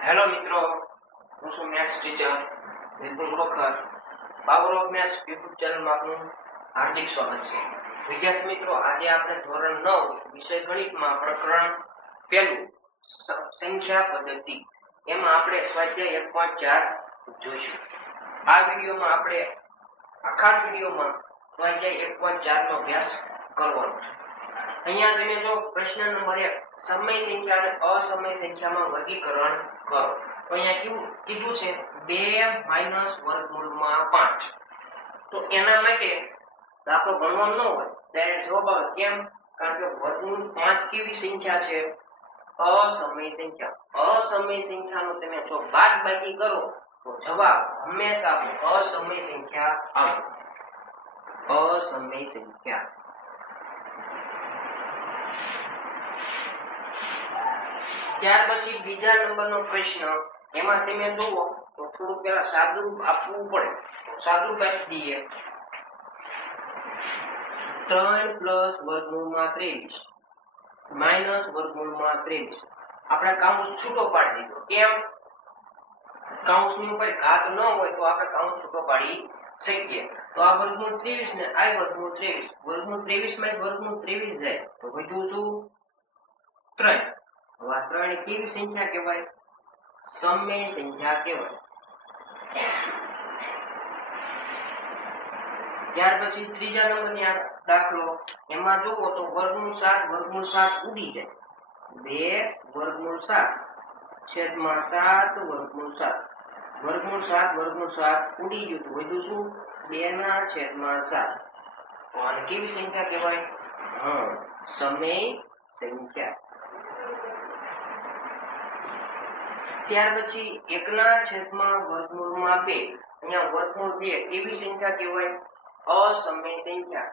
Hello મિત્રો, હું છું maths teacher Vipul Khokhar. Power of maths YouTube ચેનલમાં આપનું હાર્દિક સ્વાગત છે. વિદ્યાર્થી મિત્રો, આજે આપણે ધોરણ 9 વિષય ગણિતમાં પ્રકરણ પહેલું સંખ્યા પદ્ધતિ એમાં આપણે સ્વાધ્યાય 1.4 જોઈશું. આ વિડીયોમાં આપણે આખા વિડીયોમાં સ્વાધ્યાય 1.4 નો અભ્યાસ કરવાનો છે. અહીંયા તમે જો પ્રશ્ન નંબર 1 સમય સંખ્યા અને અસમય સંખ્યામાં વર્ગીકરણ કરો. તો અહીંયા કીધું છે 2 - વર્ગમૂળમાં 5. તો એના માટે દાખલો ગણવાનો ન હોય ત્યારે જવાબ આવે. કેમ? કારણ કે વર્ગમૂળ 5 કેવી સંખ્યા છે? અસમય સંખ્યા. અસમય સંખ્યાનો તમે જો બાદબાકી કરો તો જવાબ હંમેશા અસમય સંખ્યા આવે. અસમય સંખ્યા. ત્યાર પછી બીજા નંબરનો પ્રશ્ન, એમાં તમે જુઓ તો થોડું પહેલા સાદુરૂપ આપવું પડે. સાદુરૂપ આપી દઈએ. 3 + વર્ગમૂળમાં 23 - વર્ગમૂળમાં 23. આપણે કાઉન્સ છૂટો પાડી દીધો. કેમ? કાઉન્સની ઉપર ઘાત ન હોય તો આપણે કાઉન્સ છૂટો પાડી શકીએ. તો આ વર્ગમૂળ 23 ને આ વર્ગમૂળ 23. વર્ગમૂળ 23 માં વર્ગમૂળ 23 જાય તો વધ્યું શું? 3. હવે આ 3 કેવી સંખ્યા કહેવાય? સમય સંખ્યા કહેવાય. ત્યાર પછી ત્રીજા નંબરની આ દાખલો, એમાં જુઓ તો વર્ગમૂળ 7 ઉડી જાય. 2 વર્ગમૂળ 7 છેદમાં 7 વર્ગમૂળ 7. વર્ગમૂળ 7 ઉડી ગયું તો વધ્યું શું? 2/7. તો આને કેવી સંખ્યા કહેવાય? સમય સંખ્યા. ત્યાર પછી 1/વર્ગમૂળમાં 2. અહીંયા વર્ગમૂળ 2 કેવી સંખ્યા કહેવાય? અસમય સંખ્યા.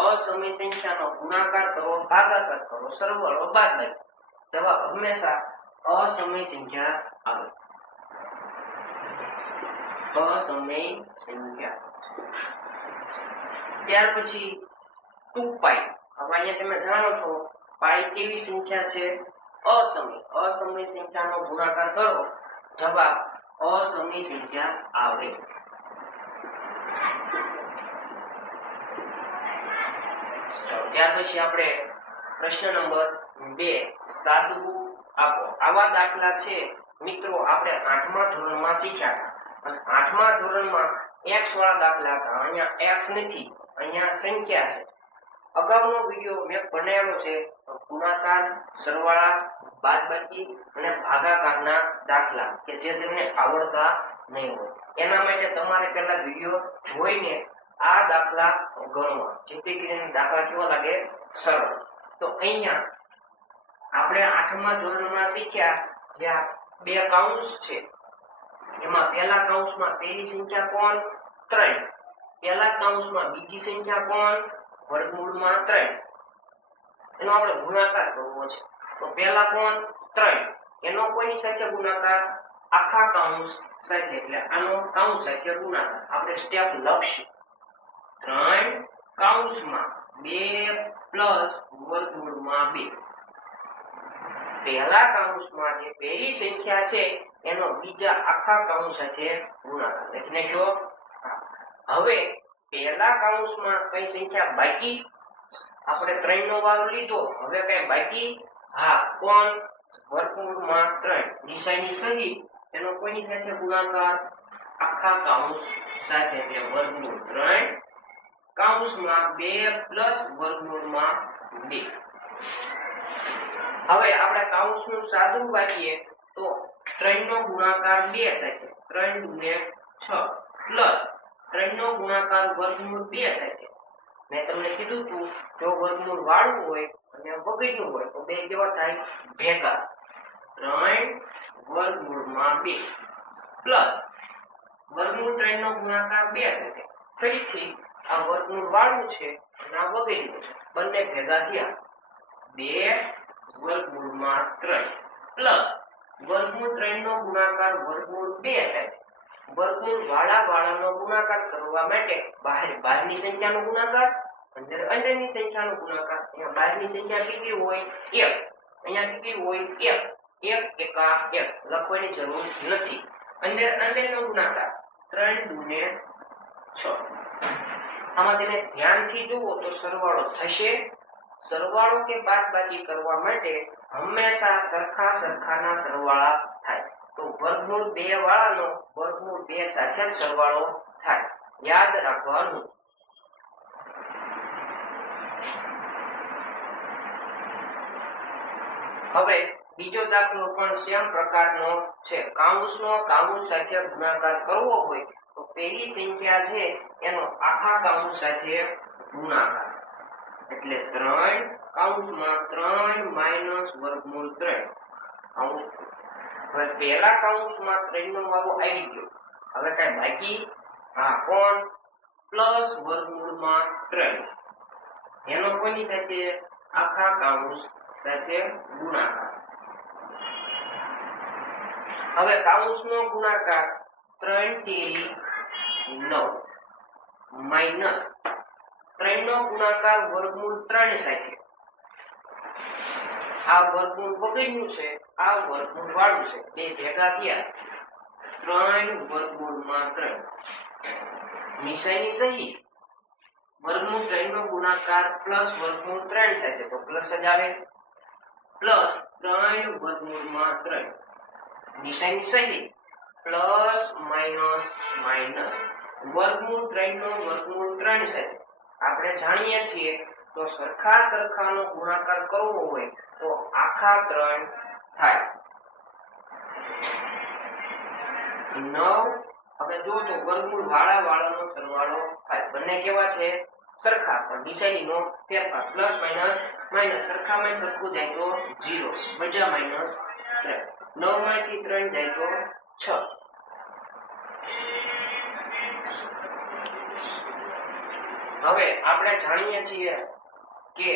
અસમય સંખ્યાનો ગુણાકાર કરો, ભાગાકાર કરો, સરવાળો, બાદબાકી. જવાબ હંમેશા અસમય સંખ્યા આવે. અસમય સંખ્યા. ત્યાર પછી 2π. હવે અહીંયા તમે જાણો છો પાઈ કેવી સંખ્યા છે? અસમય. અસમય સંખ્યાનો ગુણાકાર કરો, જવાબ અસમય સંખ્યા આવે. ત્યાર પછી આપણે પ્રશ્ન નંબર 2 સાદુરૂપ આપો. આવા દાખલા છે મિત્રો આપણે 8મા ધોરણમાં શીખ્યા હતા. અને 8મા ધોરણમાં x વાળા દાખલા હતા. અહીંયા x નથી, અહીંયા સંખ્યા છે. અગાઉનો વિડિયો મેં બનાવેલો છે ગુણાકાર, સરવાળા, બાદબાકી અને ભાગાકારના દાખલા કે જે તમને આવડતા નહીં હોય. એના માટે તમારે પહેલા વિડિયો જોઈને આ દાખલા ગણવા, જેથી કરીને દાખલા કેવા લાગે? સરળ. તો અહીંયા આપણે 8મા ધોરણમાં શીખ્યા જ્યાં 2 કૌંસ છે. એમાં પહેલા કૌંસમાં પહેલી સંખ્યા કોણ? 3. પહેલા કૌંસમાં બીજી સંખ્યા કોણ? વર્ગમૂળમાં 3. એનો આપણે ગુણાકાર કરવો છે. તો પહેલા કોણ? 3. એનો કોઈની સાથે ગુણાકાર? આખા કૌંસ સાથે. એટલે આનો કૌંસ સાથે ગુણાકાર. આપણે સ્ટેપ લખશું. 3 કૌંસમાં 2 + વર્ગમૂળમાં 2. પહેલા કૌંસમાં જે પહેલી સંખ્યા છે એનો બીજા આખા કૌંસ સાથે ગુણાકાર. એટલે જો હવે પહેલા કૌંસમાં કઈ સંખ્યા બાકી? આપણે 3 નો વારો લીધો. હવે કઈ બાકી? હા, કોણ? વર્ગમૂળમાં 3. નિશાની સહિત એનો કોઈની સાથે ગુણાકાર? આખા કૌંસ સાથે. એટલે વર્ગમૂળ 3 કૌંસમાં 2 + વર્ગમૂળમાં 2. હવે આપણે કૌંસનું સાદું વાંચીએ તો 3 નો ગુણાકાર 2 સાથે. 3 × 6 પ્લસ 3 નો ગુણાકાર વર્ગમૂળ 2 સાથે. મેં તમને કીધું હતું જો વર્ગમૂળ વાળું હોય અને વગડ્યું હોય તો બે કેવા થાય? ભેગા. 3 વર્ગમૂળમાં 2 પ્લસ વર્ગમૂળ 3 નો ગુણાકાર 2 સાથે. ફરીથી આ વર્ગમૂળ વાળું છે અને આ વગડ્યું છે, બંને ભેગા થયા 2 વર્ગમૂળમાં 3 પ્લસ વર્ગમૂળ 3 નો ગુણાકાર વર્ગમૂળ 2 સાથે. વર્ગમૂળ વાળાનો ગુણાકાર કરવા માટે બહારની સંખ્યાનો ગુણાકાર, અંદરની સંખ્યાનો ગુણાકાર. અહીંયા બહારની સંખ્યા કેટલી હોય? 1. અહીંયા કેટલી હોય? 1. 1 એકા 1 લખવાની જરૂર નથી. અંદરનો ગુણાકાર 3 દુને 6. આમાં તમે ધ્યાનથી જુઓ તો સરવાળો થશે. સરવાળો કે બાદબાકી કરવા માટે હંમેશા સરખાના સરવાળા થાય. તો વર્ગમૂળ 2 વાળાનો વર્ગમૂળ 2 સાથે જ સરવાળો થાય. યાદ રાખવાનું. હવે બીજો દાખલો પણ સેમ પ્રકારનો છે. કાઉન્સનો કાઉન્સ સાથે ગુણાકાર કરવો હોય તો પહેલી સંખ્યા છે એનો આખા કાઉન્સ સાથે ગુણાકાર, એટલે 3 કાઉન્સમાં 3 માઈનસ વર્ગમૂળ 3 કાઉન્સ. હવે પહેલા કાઉન્સમાં 3 નો વાળો આવી ગયો. હવે કઈ બાકી? હા, કોણ? પ્લસ વર્ગમૂળમાં 3 એનો કોની સાથે? આખા કાઉન્સ સાથે ગુણાકાર. હવે કાઉન્સનો ગુણાકાર 3 તેરી 9 માઈનસ 3 નો ગુણાકાર વર્ગમૂળ 3 સાથે. આ વર્ગમૂળ વગરનું છે, આ વર્ગમૂળ વાળું છે, બે ભેગા થયા 3 વર્ગમૂળમાં 3. નિશાની સહી. વર્ગમૂળ 3 નો ગુણાકાર પ્લસ વર્ગમૂળ 3 સાથે તો પ્લસ જ આવે. પ્લસ 3 વર્ગમૂળમાં 3. નિશાની સહી. Plus minus minus. વર્ગમૂળ 3 નો વર્ગમૂળ 3 સાથે આપણે જાણીએ છીએ તો સરખાનો ગુણાકાર કરવો હોય તો આખા 3 થાય. 9. હવે જો તો વર્ગમૂળ વાળાનો સરવાળો થાય. બંને કેવા છે? સરખા, પણ નિશાનીનો ફેરફાર. Plus minus minus. સરખામાં સરખું જાય તો 0, બધા માઈનસ 3. 9 માંથી 3 જાય તો 6. હવે આપણે જાણીએ છીએ કે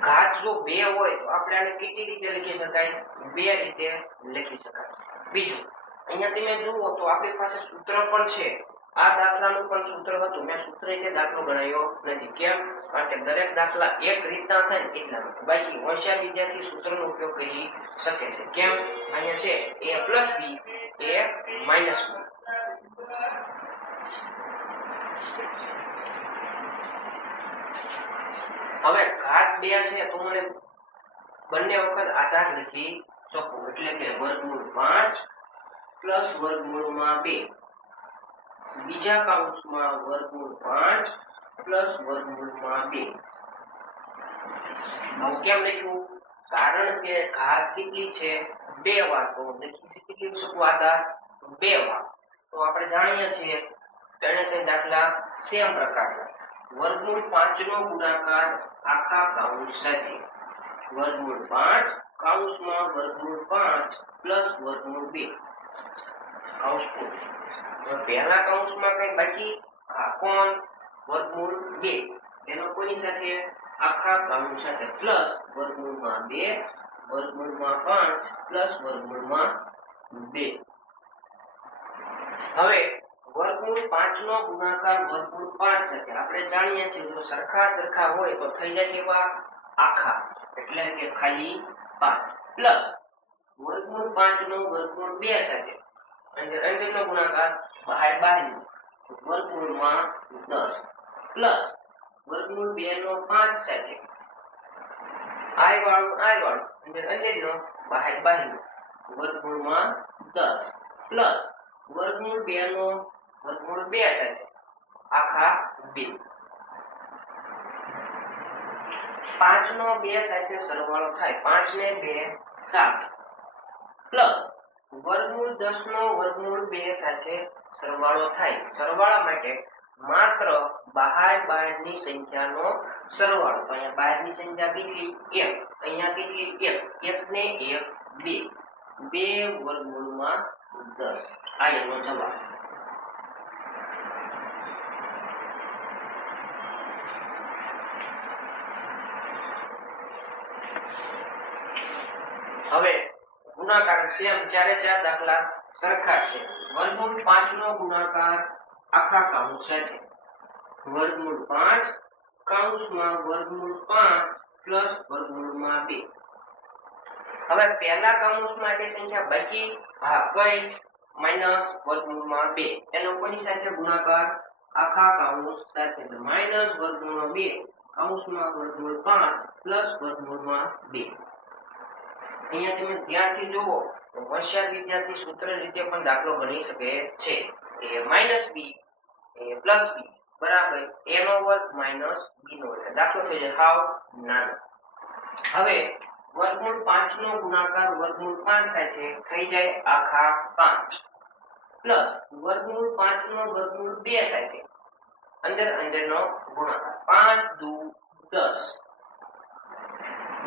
ઘાત જો 2 હોય તો આપણે આને કેટલી રીતે લખી શકાય? 2 રીતે લખી શકાય. બીજું, અહીંયા તમે જુઓ તો આપણી પાસે સૂત્ર પણ છે. આ દાખલાનું પણ સૂત્ર હતું. મેં સૂત્ર રીતે દાખલો ગણાયો નથી. કેમ? કારણ કે દરેક દાખલા એક રીતના થાય ને એટલા માટે. બાકી હોશિયાર વિદ્યાર્થી સૂત્રનો ઉપયોગ કરી શકે છે. કેમ? અહીંયા છે a plus b a minus b. હવે ઘાત 2 છે તો મને બંને વખત આધાર લખી શકું, એટલે કે વર્ગમૂળ 5 પ્લસ વર્ગમૂળમાં 2. બીજા કાઉન્સમાં વર્ગમૂળ 5 પ્લસ વર્ગમૂળમાં 2. આવું કેમ લખ્યું? કારણ કે ઘાત કેટલી છે? 2 વાર. તો લખી શકું આધાર 2 વાર. તો આપણે જાણીએ છીએ તેને દાખલા સેમ પ્રકારના. વર્ગમૂળ 5 નો ગુણાકાર આખા કાઉન્સ સાથે. વર્ગમૂળ 5 કાઉન્સમાં વર્ગમૂળ 5 પ્લસ વર્ગમૂળ 2 કાઉન્સ પૂરું. પહેલા કાઉન્સમાં કઈ બાકી? આ કોણ? વર્ગમૂળ 2 એનો કોની સાથે? આખા કાઉન્સ સાથે. પ્લસ વર્ગમૂળમાં 2 વર્ગમૂળમાં 5 પ્લસ વર્ગમૂળમાં 2. હવે વર્ગમૂળ 5 નો ગુણાકાર વર્ગમૂળ 5 સાથે આપણે જાણીએ છીએ જો સરખા હોય તો થઈ જાય કેવા? આખા, એટલે કે ખાલી 5. પ્લસ વર્ગમૂળ 5 નો વર્ગમૂળ 2 સાથે અંદરનો ગુણાકાર બહારનો વર્ગમૂળમાં 10. પ્લસ વર્ગમૂળ 2 નો 5 સાથે i વાળું અંદરનો બહારનો વર્ગમૂળમાં 10. પ્લસ વર્ગમૂળ 2 નો વર્ગમૂળ 2 સાથે આખા 2. 5 નો 2 સાથે સરવાળો થાય. 5 ને 2 7. પ્લસ વર્ગમૂળ 10 નો વર્ગમૂળ 2 સાથે સરવાળો થાય. સરવાળા માટે માત્ર બહારની સંખ્યાનો સરવાળો. તો અહીંયા બહારની સંખ્યા કેટલી? 1. અહીંયા કેટલી? 1. 1 ને 1 2 વર્ગમૂળમાં 10. આ એનો જવાબ. હવે ગુણાકાર સેમ ચારે ચાર દાખલા સરખા છે. વર્ગમૂળ 5 નો ગુણાકાર આખા કાઉન્સ સાથે. વર્ગમૂળ 5 કાઉન્સમાં વર્ગમૂળ 5 પ્લસ વર્ગમૂળમાં 2. હવે પહેલા કૌંસમાં જે સંખ્યા બાકી કઈ માઈનસ વર્ગમૂળમાં 2 એનો કોની સાથે ગુણાકાર આખા કૌંસ સાથે માઈનસ વર્ગમૂળમાં 2 કૌંસમાં વર્ગમૂળ 5 પ્લસ વર્ગમૂળમાં 2 અહીંયા તમે ધ્યાનથી જુઓ તો હોશિયાર વિદ્યાર્થી સૂત્ર રીતે પણ દાખલો બની શકે છે એ માઈનસ બી એ પ્લસ બી બરાબર a નો વર્ગ માઈનસ b નો વર્ગ દાખલો થઈ જાય હાવ નાનો હવે વર્ગમૂળ 5 નો ગુણાકાર વર્ગમૂળ 5 સાથે થઈ જાય આખા 5 પ્લસ વર્ગમૂળ 5 નો વર્ગમૂળ 2 સાથે અંદરનો ગુણાકાર 5 દુ 10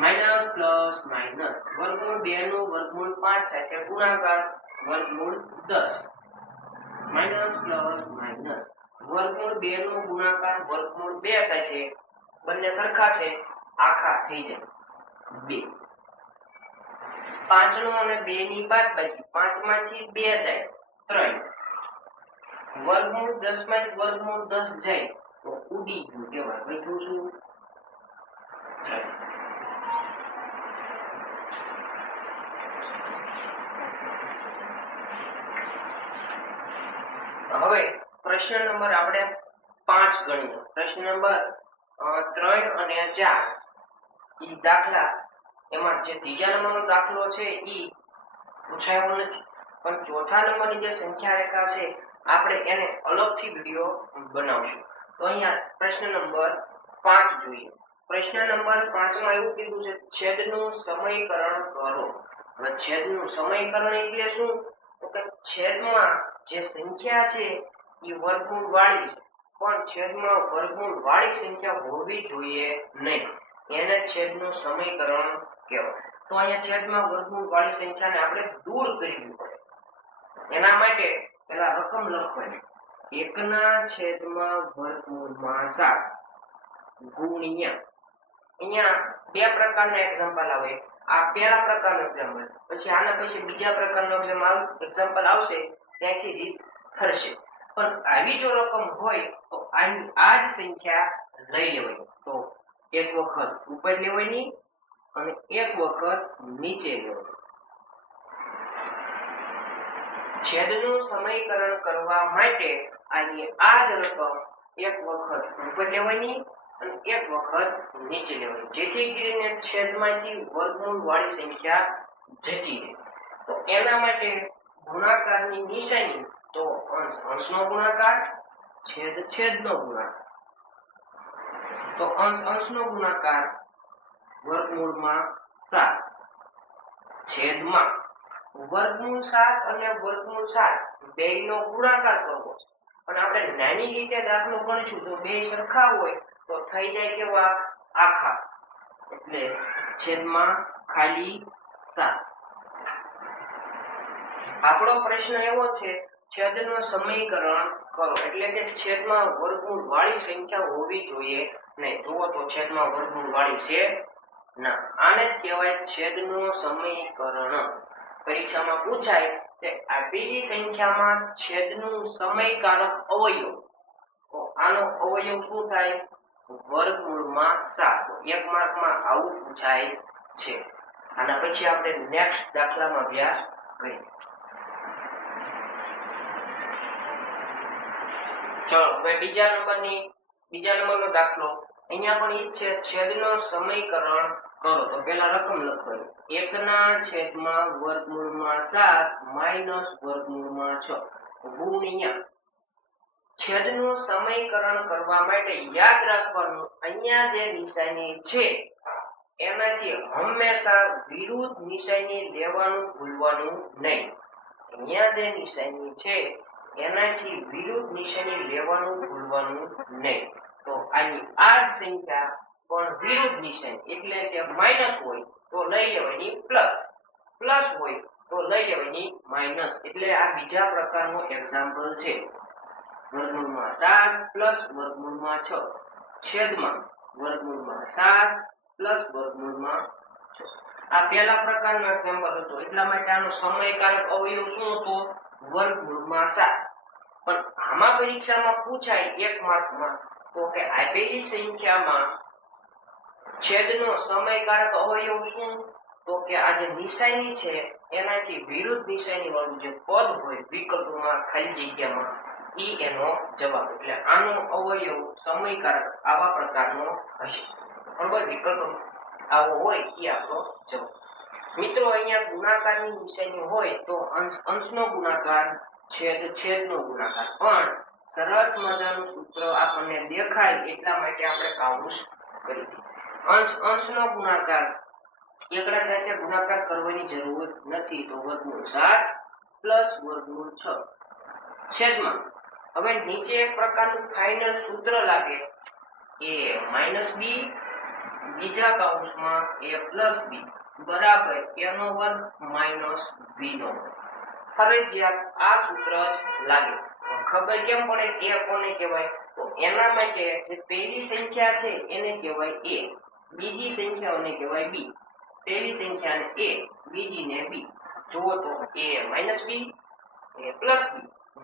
માઈનસ પ્લસ માઈનસ વર્ગમૂળ 2 નો વર્ગમૂળ 5 સાથે ગુણાકાર વર્ગમૂળ 10 માઈનસ પ્લસ માઈનસ વર્ગમૂળ 2 નો ગુણાકાર વર્ગમૂળ 2 સાથે બંને સરખા છે આખા થઈ જાય 2 5 નો અને 2 ની બાદબાકી 5 માંથી 2 જાય 3 વર્ગમૂળ 10 માંથી વર્ગમૂળ 10 જાય તો ઉડી ગયું કહેવાય બચ્યું શું હવે પ્રશ્ન નંબર આપણે 5 ગણીએ પ્રશ્ન નંબર 3 અને 4 ઈ દાખલા એમાં જે ત્રીજા નંબરનો દાખલો છે ઈ પૂછાયો નથી પણ ચોથા નંબરની જે સંખ્યા રેખા છે આપણે એને અલગથી વિડિયો બનાવશું તો અહીંયા પ્રશ્ન નંબર 5 જોઈએ પ્રશ્ન નંબર 5 માં એવું કીધું છે છેદનું સમીકરણ કરો હવે છેદનું સમીકરણ એટલે શું તો કે છેદમાં જે સંખ્યા છે એ વર્ગમૂળ વાળી છે પણ છેદમાં વર્ગમૂળ વાળી સંખ્યા હોવી જોઈએ નહીં એને છેદનું સમીકરણ કહેવાય તો અહીંયા છેદમાં વર્ગમૂળ વાળી સંખ્યાને આપણે દૂર કરવી પડે એના માટે પહેલા રકમ લખવાની 1 ના છેદમાં વર્ગમૂળમાં 7 ગુણ્યા અહીંયા બે પ્રકારના એક્ઝામ્પલ આવે આ પહેલા પ્રકારનું એક્ઝામ્પલ પછી આના પછી બીજા પ્રકારનું એક્ઝામ્પલ આવશે ત્યાંથી રીત થશે પણ આવી જો રકમ હોય તો આની આ જ સંખ્યા લઈ લેવાની તો એક વખત ઉપર લેવાની અને એક વખત નીચે લેવાની છેદનું સમીકરણ કરવા માટે આની આ જ રકમ એક વખત ઉપર લેવાની અને એક વખત નીચે લેવાની જેથી કરીને છેદમાંથી વર્ગમૂળ વાળી સંખ્યા જતી રહે તો એના માટે ગુણાકારની નિશાની તો અંશનો ગુણાકાર છેદનો ગુણાકાર તો અંશનો ગુણાકાર વર્ગમૂળમાં 7 છેદમાં વર્ગમૂળ 7 અને વર્ગમૂળ 7 બેયનો ગુણાકાર કરવો છે અને આપણે નાની રીતે દાખલો ગણીશું તો બે સરખા હોય તો થઈ જાય કેવા આખા એટલે છેદમાં ખાલી 7 આપણો પ્રશ્ન એવો છે છેદનું સમીકરણ કરો એટલે કે છેદમાં વર્ગમૂળ વાળી સંખ્યા હોવી જોઈએ નહીં જુઓ તો છેદમાં વર્ગમૂળ વાળી છે ના આને કહેવાય છેદનું સમીકરણ પરીક્ષામાં પૂછાય કે આપેલી સંખ્યામાં છેદનું સમયકારક અવયવ તો આનો અવયવ શું થાય વર્ગમૂળમાં 7 એક માર્કમાં આવું પૂછાય છે આના પછી આપણે નેક્સ્ટ દાખલામાં અભ્યાસ કરીએ ચલો હવે બીજા નંબરનો દાખલો અહીંયા પણ ઈ છે છેદનું સમીકરણ કરો તો પહેલા રકમ લખવાની 1 ના છેદમાં વર્ગમૂળમાં 7 માઈનસ વર્ગમૂળમાં 6 ગુણ્યા છેદનું સમીકરણ કરવા માટે યાદ રાખવાનું અહીંયા જે નિશાની છે એનાથી હંમેશા વિરુદ્ધ નિશાની લેવાનું ભૂલવાનું નહીં અહીંયા જે નિશાની છે એનાથી વિરુદ્ધ નિશાની લેવાનું ભૂલવાનું નહીં તો આની આ સંખ્યા પણ વિરુદ્ધ નિશાની એટલે કે માઈનસ હોય તો લઈ લેવાની પ્લસ હોય તો લઈ લેવાની માઈનસ એટલે આ બીજા પ્રકારનો એક્ઝામ્પલ છે વર્ગમૂળમાં 7 પ્લસ વર્ગમૂળમાં 6 છેદમાં વર્ગમૂળમાં 7 પ્લસ વર્ગમૂળમાં 6 આ પહેલા પ્રકારનો એક્ઝામ્પલ હતો એટલા માટે આનો સમયકારક અવયવ શું હતો વર્ગમૂળમાં 7 પણ આમાં પરીક્ષામાં પૂછાય એક માર્કમાં તો કે આપેલી સંખ્યામાં છેદનો સમયકારક અવયવ શું તો કે આ જે નિશાની છે એનાથી વિરુદ્ધ નિશાની વાળું જે પદ હોય વિકલ્પમાં ખાલી જગ્યામાં ઈ એનો જવાબ. એટલે આનો અવયવ સમયકારક આવા પ્રકારનો હશે. બરોબર, વિકલ્પ આવો હોય એ આપણો જવાબ. મિત્રો અહીંયા ગુણાકારની નિશાની હોય તો અંશનો ગુણાકાર છેદનો ગુણાકાર, પણ સરસ મજાનું સૂત્ર આપણને દેખાય એટલા માટે આપણે કાઉન્સ કરી દીધું. અંશનો ગુણાકાર એકડા સાથે ગુણાકાર કરવાની જરૂર નથી, તો વર્ગમૂળ 7 પ્લસ વર્ગમૂળ 6 છેદમાં. હવે નીચે એક પ્રકારનું ફાઇનલ સૂત્ર લાગે a - b બીજા કૌંસમાં a + b બરાબર a નો વર્ગ માઈનસ b નો વર્ગ. ફરજિયાત આ સૂત્ર જ લાગે. ખબર કેમ પડે a કોને કહેવાય? તો એના માટે જે પહેલી સંખ્યા છે એને કહેવાય a, બીજી સંખ્યાઓને કહેવાય b. પહેલી સંખ્યાને a, બીજીને b. જુઓ તો a - b a + b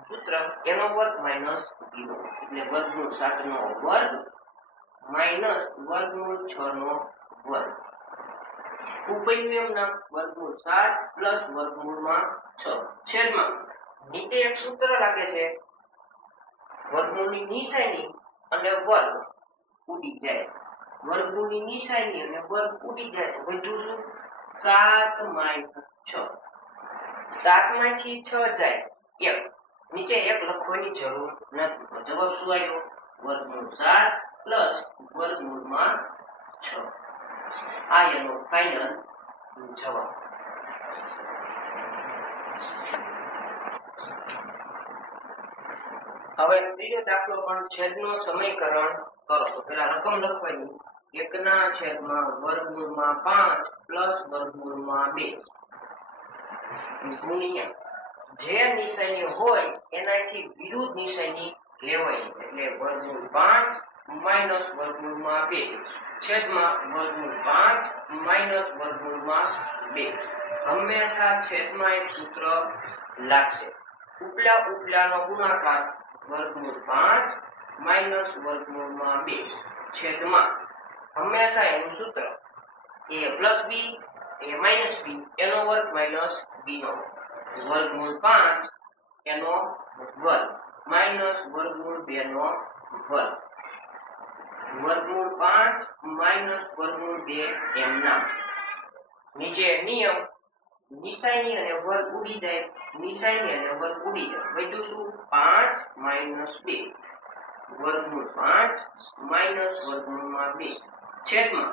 સૂત્ર એનો વર્ગ માઈનસ b નો, એટલે વર્ગમૂળ 7 નો વર્ગ માઈનસ વર્ગમૂળ 6 નો વર્ગ. ઉપરનું એમ નામ વર્ગમૂળ 7 પ્લસ વર્ગમૂળમાં 6 છેદમાં. નીચે એક સૂત્ર લાગે છે વર્ગમૂળની નિશાની અને વર્ગ ઉડી જાય. વર્ગમૂળની નિશાની અને વર્ગ ઉડી જાય તો વધ્યું શું? 7 - 6. 7 માંથી 6 જાય 1. નીચે 1 લખવાની જરૂર નથી. તો જવાબ શું આવ્યો? વર્ગમૂળ 7 પ્લસ વર્ગમૂળમાં 6. આ એનો ફાઇનલ જવાબ. હવે ત્રીજો દાખલો પણ છેદનું સમીકરણ કરો. તો પેલા રકમ લખવાની 1/વર્ગમૂળમાં 5 પ્લસ વર્ગમૂળમાં 2 ગુણ્યા જે નિશાની હોય એનાથી વિરુદ્ધ નિશાની લેવાય, એટલે વર્ગમૂળ 5 માઈનસ વર્ગમૂળમાં 2 છેદમાં વર્ગમૂળ 5 માઈનસ વર્ગમૂળમાં 2. હંમેશા છેદમાં એક સૂત્ર લાગશે. ઉપલાનો ગુણાકાર વર્ગમૂળ 5 માઈનસ વર્ગમૂળમાં 2 છેદમાં હંમેશા એનું સૂત્ર a + b a - b એનો વર્ગ માઈનસ b નો વર્ગમૂળ 5 એનો વર્ગ માઈનસ વર્ગમૂળ 2 નો વર્ગ. વર્ગમૂળ 5 માઈનસ વર્ગમૂળ 2 એમ નામ. નીચે નિયમ નિશાની અને વર્ગ ઉડી જાય, નિશાની અને વર્ગ ઉડી જાય. વધ્યું શું? 5 - 2 વર્ગમૂળ 5 માઈનસ વર્ગમૂળમાં 2 છેદમાં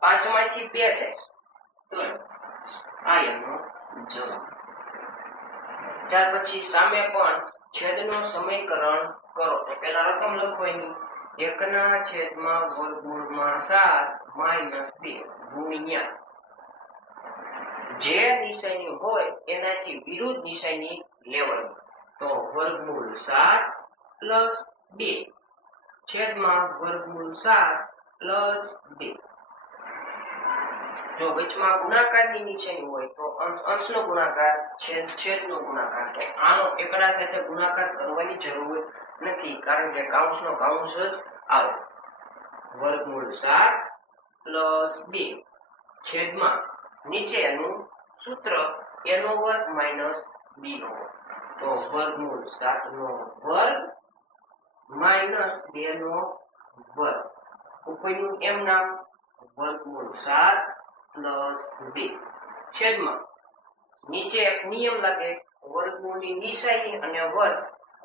5 માંથી 2 જાય 3. આ એનો જવાબ. ત્યાર પછી સામે પણ છેદનું સમીકરણ કરો. તો પહેલા રકમ લખવાની 1/વર્ગમૂળમાં 7 માઈનસ 2 ગુણ્યા જે નિશાની હોય એનાથી વિરુદ્ધ નિશાની લેવાની, તો વર્ગમૂળ 7 પ્લસ 2 છેદમાં વર્ગમૂળ 7 પ્લસ 2. જો વચમાં ગુણાકારની નિશાની હોય તો અંશનો ગુણાકાર છેદનો ગુણાકાર. તો આનો એકડા સાથે ગુણાકાર કરવાની જરૂર નથી, કારણ કે કાઉન્સનો કાઉન્સ જ આવે. વર્ગમૂળ 7 પ્લસ 2 છેદમાં નીચે એનું સૂત્ર એનો વર્ગ માઈનસ b નો વર્ગ. તો વર્ગમૂળ 7 નો વર્ગ માઈનસ 2 નો વર્ગ. ઉપરનું એમ નામ વર્ગમૂળ 7 પ્લસ 2 છેદમાં નીચે એક નિયમ લાગે વર્ગમૂળની નિશાની અને વર્ગ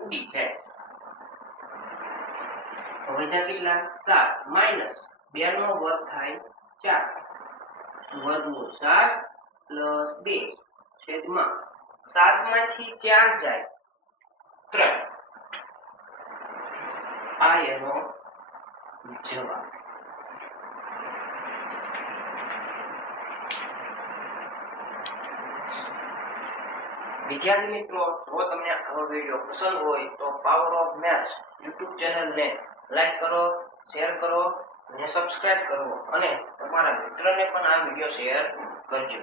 ઉડી જાય. વધ્યા કેટલા? 7 માઈનસ 2 નો વર્ગ થાય 4. વર્ગમૂળ 7 પ્લસ 2 છેદમાં 7 માંથી 4 જાય 3. આ એનો જવાબ. વિદ્યાર્થી મિત્રો, જો તમને આવો વિડીયો પસંદ હોય તો પાવર ઓફ મેથ્સ YouTube ચેનલને લાઈક કરો, શેર કરો અને સબસ્ક્રાઇબ કરો, અને તમારા મિત્રને પણ આ વિડીયો શેર કરજો.